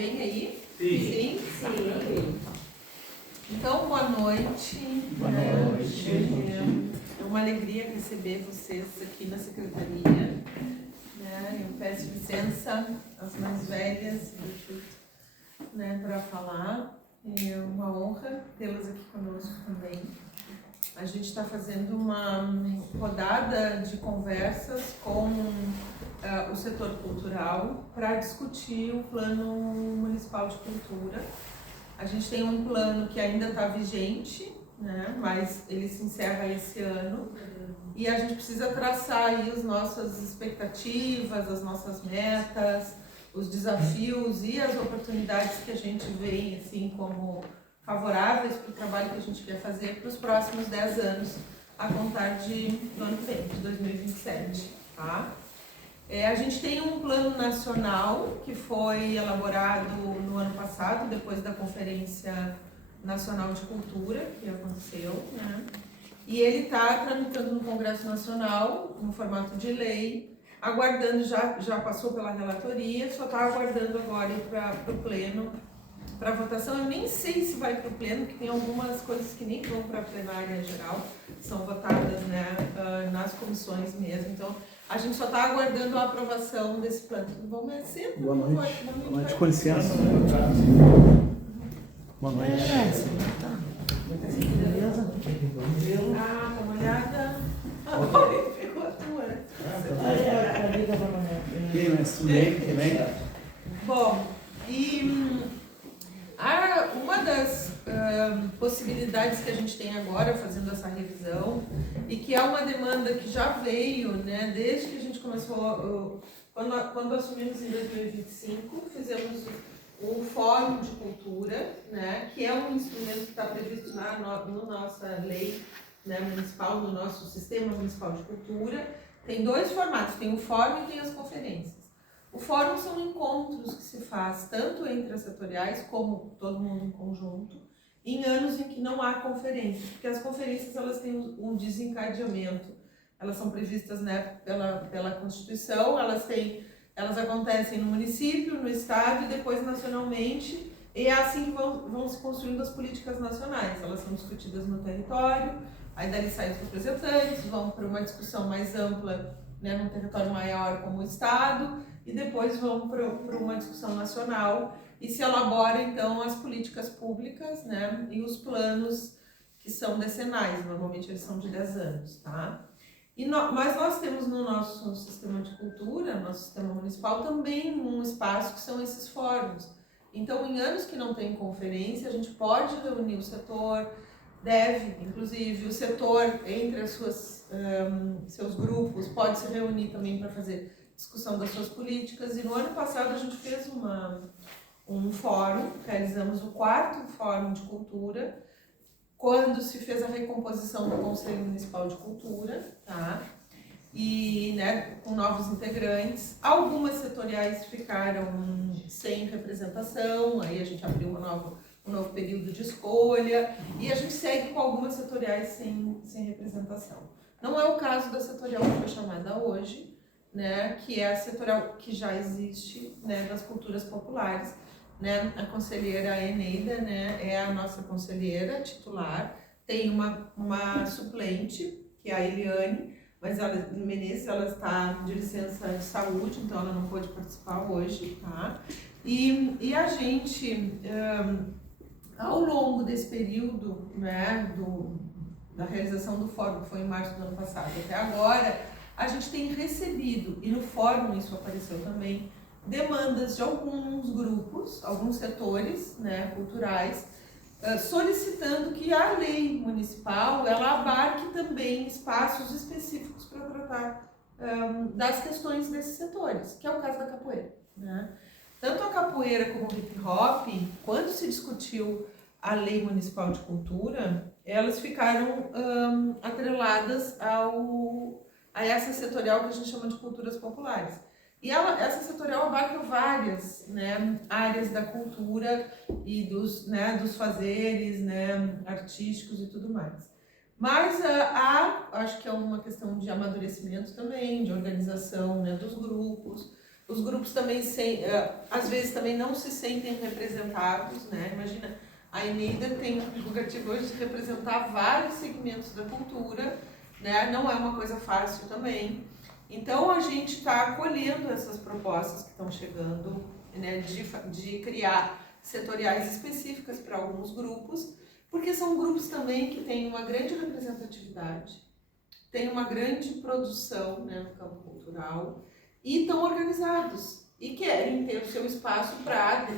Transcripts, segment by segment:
bem aí? Sim. Sim? Então, boa noite. Boa noite. É uma alegria receber vocês aqui na secretaria. Eu peço licença às mais velhas para falar. É uma honra tê-las aqui conosco também. A gente está fazendo uma rodada de conversas com o setor cultural para discutir o Plano Municipal de Cultura. A gente tem um plano que ainda está vigente, mas ele se encerra esse ano e a gente precisa traçar aí as nossas expectativas, as nossas metas, os desafios e as oportunidades que a gente vê assim como favoráveis para o trabalho que a gente quer fazer para os próximos 10 anos, a contar do ano que vem, de 2027, tá? A gente tem um plano nacional que foi elaborado no ano passado, depois da Conferência Nacional de Cultura, que aconteceu, E ele está tramitando no Congresso Nacional, no formato de lei, aguardando, já passou pela relatoria, só está aguardando agora para o Pleno, para votação. Eu nem sei se vai para o Pleno, porque tem algumas coisas que nem vão para a plenária geral, são votadas nas comissões mesmo. Então, a gente só está aguardando a aprovação desse plano. Tudo bom, Mercedes? Boa noite. Boa noite, com licença. Boa noite. Beleza? Ah, dá uma olhada. Olha, pegou a tua. E aí, mas tudo bem? Bom, e uma das possibilidades que a gente tem agora, fazendo essa revisão, e que é uma demanda que já veio, desde que a gente começou, quando assumimos em 2025, fizemos o Fórum de Cultura, que é um instrumento que está previsto na nossa lei municipal, no nosso Sistema Municipal de Cultura. Tem dois formatos, tem o fórum e tem as conferências. O fórum são encontros que se faz tanto entre as setoriais como todo mundo em conjunto, em anos em que não há conferência, porque as conferências elas têm um desencadeamento, elas são previstas pela Constituição, elas acontecem no município, no estado e depois nacionalmente, e é assim que vão se construindo as políticas nacionais. Elas são discutidas no território, aí dali saem os representantes, vão para uma discussão mais ampla, num território maior como o estado, e depois vão para uma discussão nacional e se elabora então as políticas públicas, e os planos que são decenais, normalmente eles são de 10 anos, tá? Mas nós temos no nosso sistema de cultura, nosso sistema municipal, também um espaço que são esses fóruns. Então, em anos que não tem conferência, a gente pode reunir o setor, deve, inclusive, o setor, entre seus grupos, pode se reunir também para fazer discussão das suas políticas. E no ano passado a gente fez um fórum, realizamos o 4º Fórum de Cultura, quando se fez a recomposição do Conselho Municipal de Cultura, tá? E com novos integrantes. Algumas setoriais ficaram sem representação, aí a gente abriu um novo período de escolha, e a gente segue com algumas setoriais sem representação. Não é o caso da setorial que foi chamada hoje, que é a setorial que já existe, das culturas populares. A conselheira Eneida, é a nossa conselheira titular, tem uma suplente, que é a Eliane, mas Menezes, ela está de licença de saúde, então ela não pôde participar hoje, tá? E a gente, ao longo desse período, da realização do fórum, que foi em março do ano passado, até agora, a gente tem recebido, e no fórum isso apareceu também, demandas de alguns grupos, alguns setores culturais, solicitando que a lei municipal ela abarque também espaços específicos para tratar das questões desses setores, que é o caso da capoeira. Tanto a capoeira como o hip hop, quando se discutiu a lei municipal de cultura, elas ficaram atreladas a essa setorial que a gente chama de culturas populares. E essa setorial abarca várias áreas da cultura e dos fazeres artísticos e tudo mais. Mas acho que é uma questão de amadurecimento também, de organização dos grupos. Os grupos também, às vezes, também não se sentem representados, né? Imagina, a Eneida tem o prerrogativo hoje de representar vários segmentos da cultura, né? Não é uma coisa fácil também. Então, a gente está acolhendo essas propostas que estão chegando, né? De criar setoriais específicas para alguns grupos, porque são grupos também que têm uma grande representatividade, têm uma grande produção, né, no campo cultural, e estão organizados e querem ter o seu espaço para,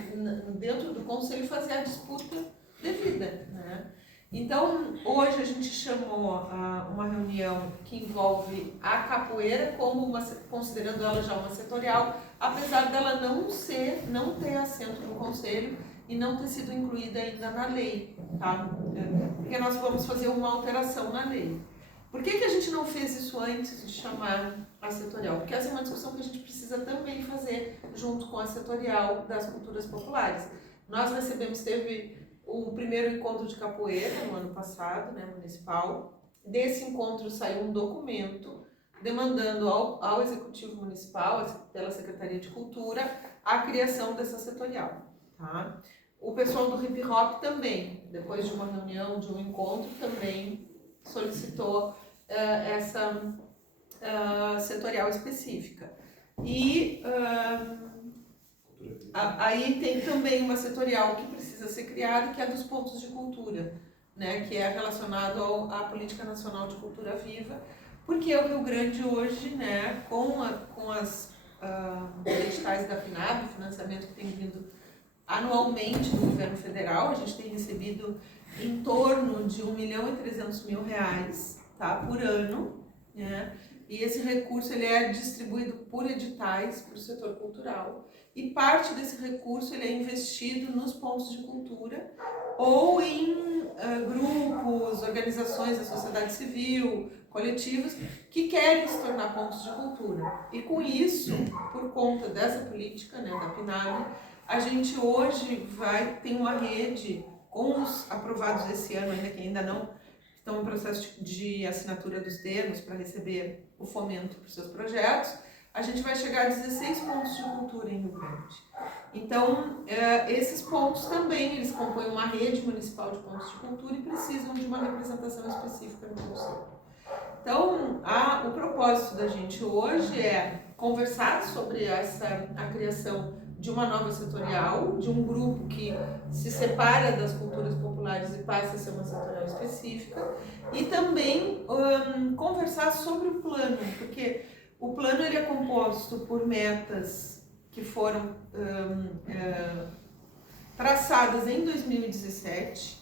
dentro do conselho, fazer a disputa devida, né? Então, hoje a gente chamou uma reunião que envolve a capoeira como considerando ela já uma setorial, apesar dela não ter assento no conselho e não ter sido incluída ainda na lei, tá? Porque nós vamos fazer uma alteração na lei. Por que a gente não fez isso antes de chamar a setorial? Porque essa é uma discussão que a gente precisa também fazer junto com a setorial das culturas populares. Nós teve o primeiro encontro de capoeira no ano passado, né, municipal. Desse encontro saiu um documento demandando ao Executivo Municipal, pela Secretaria de Cultura, a criação dessa setorial. Tá? O pessoal do hip hop também, depois de uma reunião, de um encontro, também solicitou essa setorial específica. E aí tem também uma setorial que precisa ser criada, que é a dos pontos de cultura, né, que é relacionado à Política Nacional de Cultura Viva, porque o Rio Grande hoje, né, com as editais da FINAB, o financiamento que tem vindo anualmente do governo federal, a gente tem recebido em torno de R$1.300.000, tá, por ano, né? E esse recurso ele é distribuído por editais para o setor cultural e parte desse recurso ele é investido nos pontos de cultura ou em grupos, organizações da sociedade civil, coletivos que querem se tornar pontos de cultura. E com isso, por conta dessa política, né, da PNAB, a gente hoje tem uma rede com os aprovados esse ano, ainda que ainda não estão em processo de assinatura dos termos para receber o fomento para os seus projetos, a gente vai chegar a 16 pontos de cultura em Rio Grande. Então, esses pontos também, eles compõem uma rede municipal de pontos de cultura e precisam de uma representação específica no conselho. Então, o propósito da gente hoje é conversar sobre a criação de uma nova setorial, de um grupo que se separa das culturas populares e passa a ser uma setorial específica, e também conversar sobre o plano, porque o plano ele é composto por metas que foram traçadas em 2017.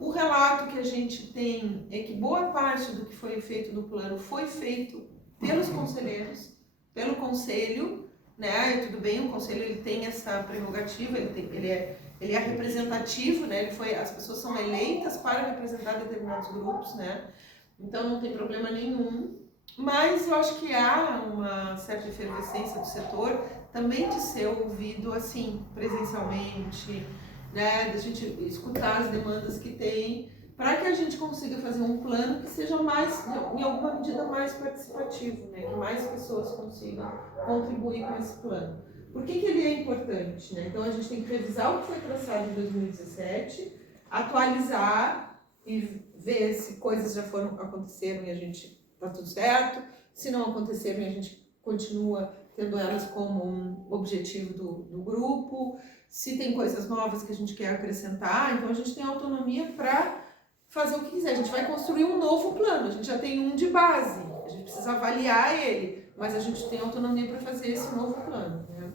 O relato que a gente tem é que boa parte do que foi feito do plano foi feito pelos conselheiros, pelo conselho, né? E tudo bem, o conselho ele tem essa prerrogativa, ele é representativo, né? As pessoas são eleitas para representar determinados grupos, né? Então não tem problema nenhum. Mas eu acho que há uma certa efervescência do setor também de ser ouvido assim, presencialmente, né? Da gente escutar as demandas que tem, para que a gente consiga fazer um plano que seja mais, em alguma medida, mais participativo, né? Que mais pessoas consigam contribuir com esse plano. Por que ele é importante, né? Então a gente tem que revisar o que foi traçado em 2017, atualizar e ver se coisas já aconteceram e a gente está tudo certo, se não aconteceram e a gente continua tendo elas como um objetivo do grupo, se tem coisas novas que a gente quer acrescentar, então a gente tem autonomia para fazer o que quiser. A gente vai construir um novo plano, a gente já tem um de base, a gente precisa avaliar ele, mas a gente tem autonomia para fazer esse novo plano, né?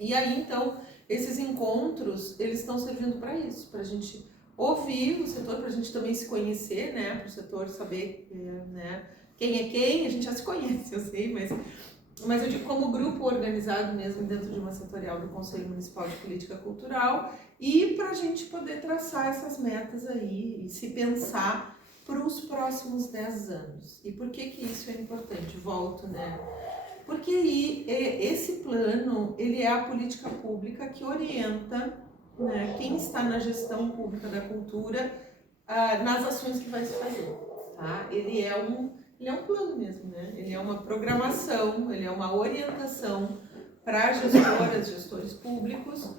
E aí, então, esses encontros, eles estão servindo para isso, para a gente ouvir o setor, para a gente também se conhecer, né? Para o setor saber, né, quem é quem, a gente já se conhece, eu sei, mas eu digo como grupo organizado mesmo dentro de uma setorial do Conselho Municipal de Política Cultural e para a gente poder traçar essas metas aí e se pensar para os próximos 10 anos. E por que isso é importante? Volto, né? Porque esse plano, ele é a política pública que orienta, né, quem está na gestão pública da cultura nas ações que vai se fazer, tá? Ele é um plano mesmo, né? Ele é uma programação, ele é uma orientação para gestoras, gestores públicos,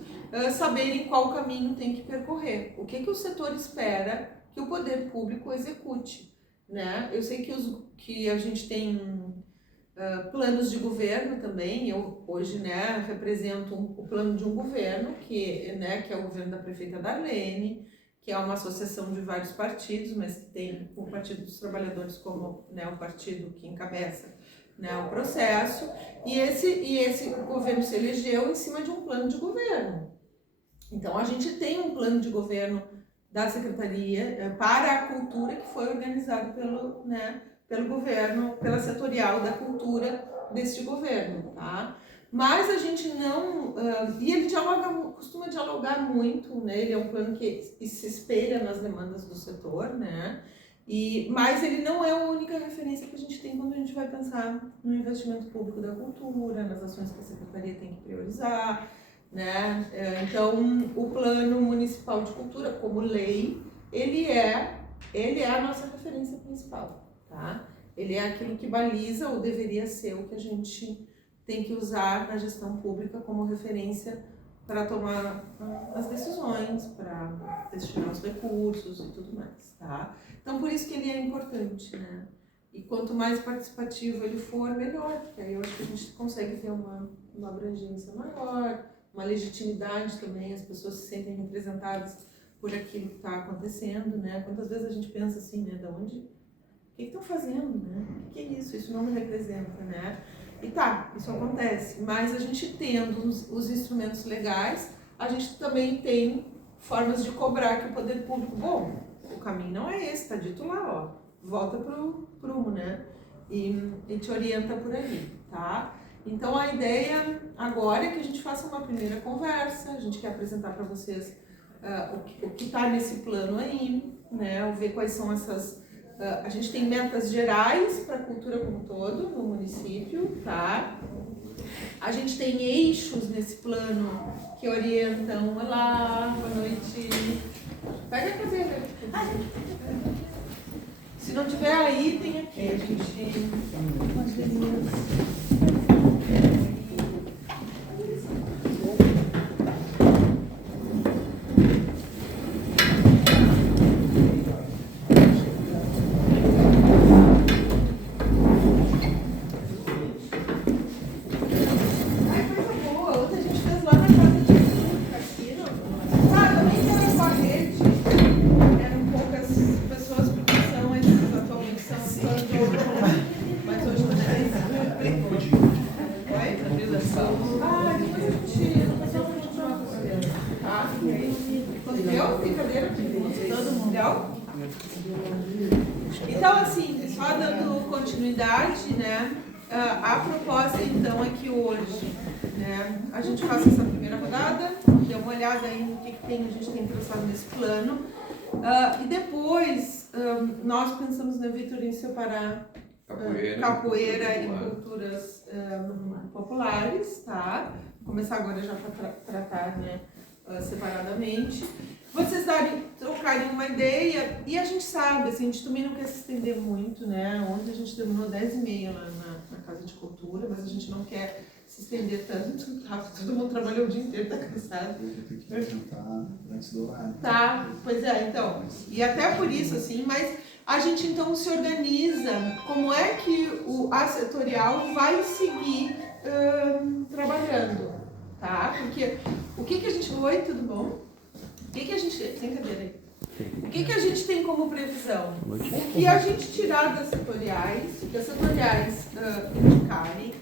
saberem qual caminho tem que percorrer. O que o setor espera que o poder público execute, né? Eu sei que a gente tem planos de governo também. Eu hoje, né, represento o plano de um governo que é o governo da prefeita Darlene, que é uma associação de vários partidos, mas que tem o Partido dos Trabalhadores como, né, o partido que encabeça, né, o processo, e esse governo se elegeu em cima de um plano de governo. Então a gente tem um plano de governo da Secretaria para a Cultura que foi organizado pelo governo, pela setorial da cultura deste governo, tá? Mas a gente não... e ele costuma dialogar muito, né? Ele é um plano que se espelha nas demandas do setor, né? Mas ele não é a única referência que a gente tem quando a gente vai pensar no investimento público da cultura, nas ações que a Secretaria tem que priorizar, né? Então, o Plano Municipal de Cultura, como lei, ele é a nossa referência principal, tá? Ele é aquilo que baliza, ou deveria ser, o que a gente tem que usar na gestão pública como referência para tomar as decisões, para destinar os recursos e tudo mais, tá? Então, por isso que ele é importante, né? E quanto mais participativo ele for, melhor, porque aí eu acho que a gente consegue ter uma abrangência maior, uma legitimidade também, as pessoas se sentem representadas por aquilo que está acontecendo, né? Quantas vezes a gente pensa assim, né? Da onde... O que estão fazendo, né? O que é isso? Isso não me representa, né? E tá, isso acontece, mas a gente tendo os instrumentos legais, a gente também tem formas de cobrar que o poder público, bom, o caminho não é esse, tá dito lá, ó, volta pro prumo, né? E te orienta por ali, tá? Então a ideia agora é que a gente faça uma primeira conversa, a gente quer apresentar para vocês o que está nesse plano aí, né? Ver quais são essas... a gente tem metas gerais para a cultura como um todo no município, tá? A gente tem eixos nesse plano que orientam... Olá, boa noite. Pega a cadeira. Se não tiver aí, tem aqui. A gente... Então, assim, só dando continuidade, né? A proposta, então, é que hoje, né, a gente faça essa primeira rodada, dê uma olhada aí no que a gente tem traçado nesse plano. E depois, nós pensamos, né, Vitor, em separar capoeira e culturas populares, tá? Começar agora já para tratar, né, separadamente. Vocês trocarem uma ideia, e a gente sabe, assim, a gente também não quer se estender muito, né? Ontem a gente terminou 10h30 lá na Casa de Cultura, mas a gente não quer se estender tanto, tá? Todo mundo trabalhou o dia inteiro, tá cansado. Tem que jantar antes do horário. Tá, pois é, então. E até por isso, assim, mas a gente então se organiza como é que a setorial vai seguir trabalhando, tá? Porque o que a gente... Oi, tudo bom? O que a gente... Sem cadeira aí. O que a gente tem como previsão? O que a gente tirar das setoriais, que as setoriais indicarem,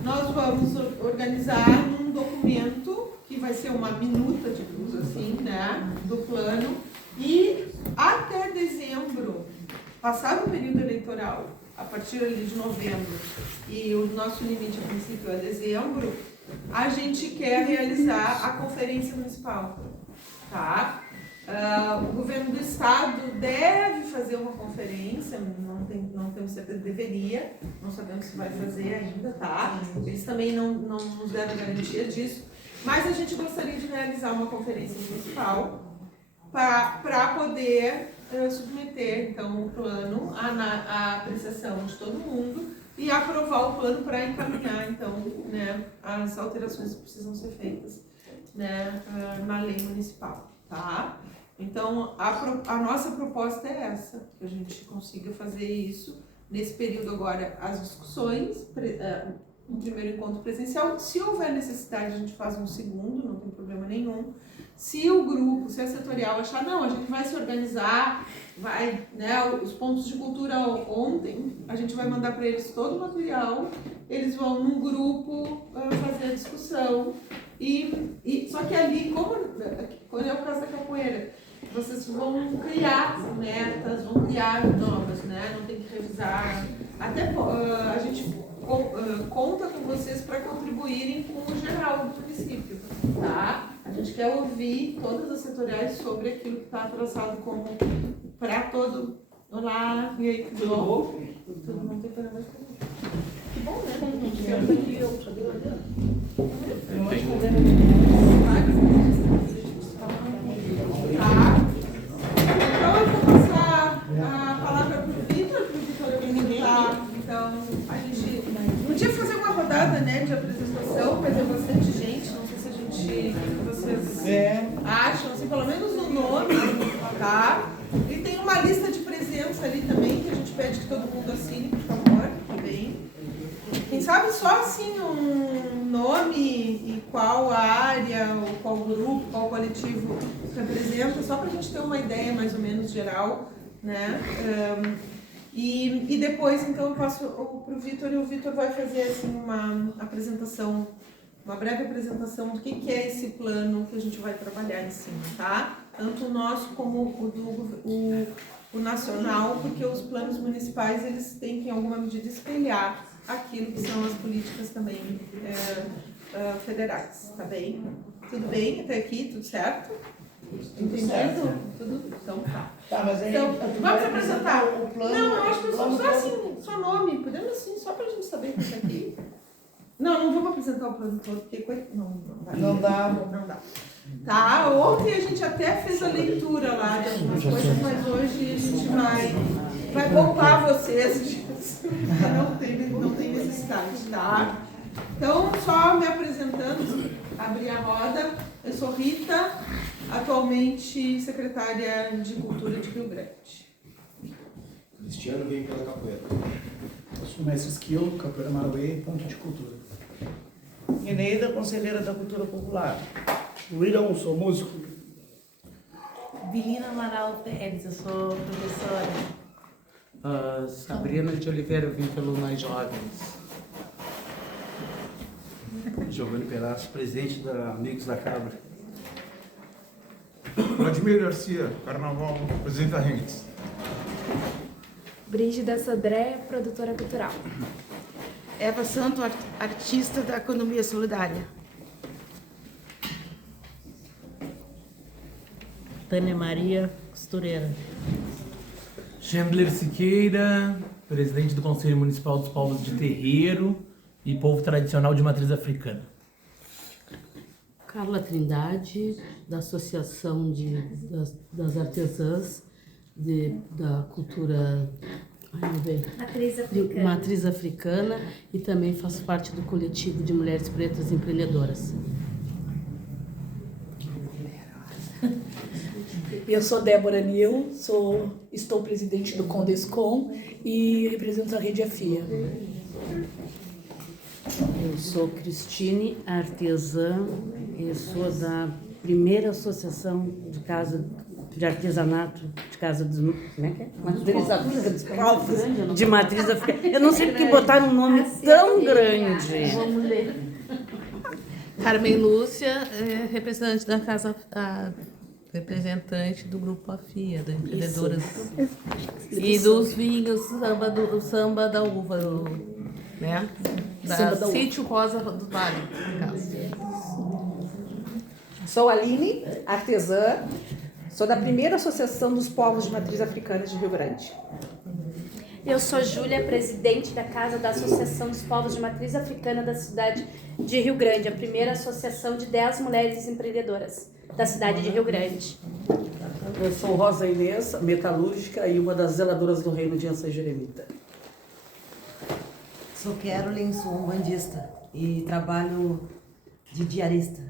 nós vamos organizar num documento que vai ser uma minuta, digamos assim, né, do plano, e até dezembro, passado o período eleitoral, a partir ali de novembro, e o nosso limite a princípio é dezembro, a gente quer realizar a conferência municipal, tá? O governo do estado deve fazer uma conferência, não temos certeza, deveria, não sabemos se vai fazer ainda, tá? Eles também não nos deram garantia disso, mas a gente gostaria de realizar uma conferência municipal para poder submeter, então, o plano à apreciação de todo mundo, e aprovar o plano para encaminhar, então, né, as alterações que precisam ser feitas, né, na lei municipal, tá? Então, a nossa proposta é essa, que a gente consiga fazer isso nesse período agora, as discussões, um primeiro encontro presencial. Se houver necessidade, a gente faz um segundo, não tem problema nenhum. Se o grupo, se a setorial achar, não, a gente vai se organizar, vai, né, os pontos de cultura ontem, a gente vai mandar para eles todo o material, eles vão num grupo fazer a discussão, só que ali, quando é o caso da capoeira, vocês vão criar metas, vão criar novas, né, não tem que revisar, até a gente conta com vocês para contribuírem com o geral do município, tá? A gente quer ouvir todas as setoriais sobre aquilo que está traçado como para todo. Olá, e aí, tudo bom? Tudo não tem problema. Que bom, né? Temos aqui outro Tá. Então eu vou passar a palavra para o Vitor apresentar. Então, a gente podia fazer uma rodada, né, de apresentação, mas é bastante gente, não sei se a gente, vocês acham, assim, pelo menos no nome, tá? E tem uma lista de presença ali também, que a gente pede que todo mundo assine, por favor, também. Quem sabe só, assim, um nome e qual área, ou qual grupo, qual coletivo representa, só para a gente ter uma ideia mais ou menos geral, né? E depois, então, eu passo para o Vitor, e o Vitor vai fazer, assim, uma apresentação, uma breve apresentação do que é esse plano que a gente vai trabalhar em cima, tá? Tanto o nosso como o nacional, porque os planos municipais, eles têm que, em alguma medida, espelhar aquilo que são as políticas também federais, tá bem? Tudo bem até aqui? Tudo certo? Entendido? Tudo? Então tá. Tá, mas aí, então, vamos apresentar o plano. Não, eu acho que só assim, só nome, podemos assim, só pra gente saber que isso aqui. Não vamos apresentar o plano todo, porque Não dá. Não dá. Tá, ontem a gente até fez a leitura lá de algumas coisas, mas hoje a gente vai poupar vocês disso. Não tem necessidade, tá? Então, só me apresentando, abrir a roda. Eu sou Rita, atualmente secretária de Cultura de Rio Grande. Cristiano veio pela capoeira. Eu sou mestre Esquilo, capoeira Maruê, ponto de cultura. Eneida, conselheira da Cultura Popular. William, sou músico. Vilina Amaral Pérez, eu sou professora. Sabrina de Oliveira, eu vim pelo Nós Jovens. Giovanni Perazzo, presidente da Amigos da Cabra. Vladimir Garcia, Carnaval, presidente da Renges. Brígida Sodré, produtora cultural. Eva Santo, artista da economia solidária. Tânia Maria, costureira. Chandler Siqueira, presidente do Conselho Municipal dos Povos de Terreiro e Povo Tradicional de Matriz Africana. Carla Trindade, da Associação das Artesãs da Cultura Matriz Africana e também faço parte do coletivo de mulheres pretas empreendedoras. Eu sou Débora Nil, estou presidente do Condescom e represento a Rede AFIA. Eu sou Cristine, artesã, eu sou da primeira associação de casa de artesanato de casa dos... Como é que é? Matriz Africana dos Povos. De Matriz Africana. Eu não sei porque botaram um nome tão grande. Vamos ler. Carmen Lúcia, representante da casa... representante do grupo AFIA, da Empreendedoras. E dos vinhos, samba da uva, né? Da Sítio Rosa do Vale, no caso. Sou Aline, artesã, sou da primeira Associação dos Povos de Matriz Africana de Rio Grande. Eu sou Júlia, presidente da Casa da Associação dos Povos de Matriz Africana da cidade de Rio Grande, a primeira associação de 10 mulheres empreendedoras da cidade de Rio Grande. Eu sou Rosa Inês, metalúrgica e uma das zeladoras do reino de Ança Jeremita. Sou Carolyn, sou umbandista e trabalho de diarista.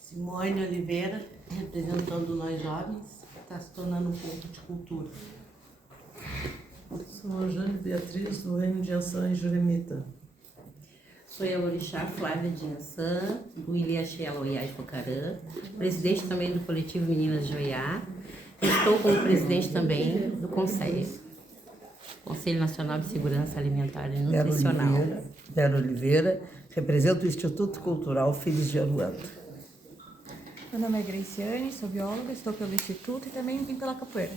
Simone Oliveira, representando nós jovens, está se tornando um ponto de cultura. Sou Jane Beatriz, do Reino de Ançã e Juremita. Sou a Orixá Flávia de Ançã, do Iliaxé Aloiá e Focarã, presidente também do coletivo Meninas de Oiá. Estou como presidente também do Conselho Nacional de Segurança Alimentar e Nutricional. Vera Oliveira, represento o Instituto Cultural Filhos de Aruanda. Meu nome é Graciane, sou bióloga, estou pelo Instituto e também vim pela capoeira.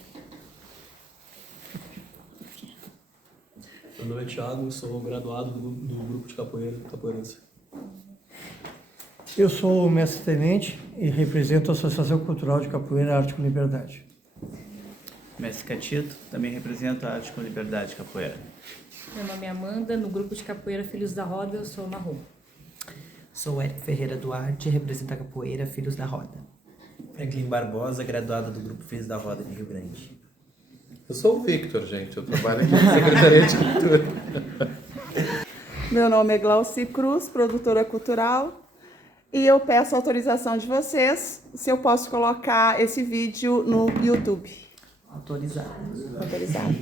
Meu nome é Thiago, sou graduado do grupo de capoeirense. Eu sou o mestre-tenente e represento a Associação Cultural de Capoeira Arte com Liberdade. Mestre Catito, também represento a Arte com Liberdade Capoeira. Meu nome é Amanda, no grupo de capoeira Filhos da Roda, eu sou marrom. Sou Érico Ferreira Duarte, represento a capoeira Filhos da Roda. Franklin Barbosa, graduado do grupo Filhos da Roda de Rio Grande. Eu sou o Victor, gente, eu trabalho aqui na Secretaria de Cultura. Meu nome é Glauci Cruz, produtora cultural, e eu peço autorização de vocês se eu posso colocar esse vídeo no YouTube. Autorizado. Autorizado.